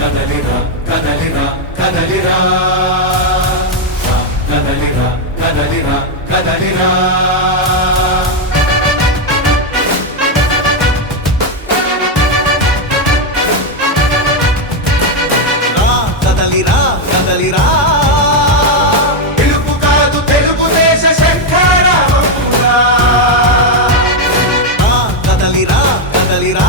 కదలిరా కదలిరా కదలిరా. రా, కదలిరా కదలిరా కదలిరా. రా కదలిరా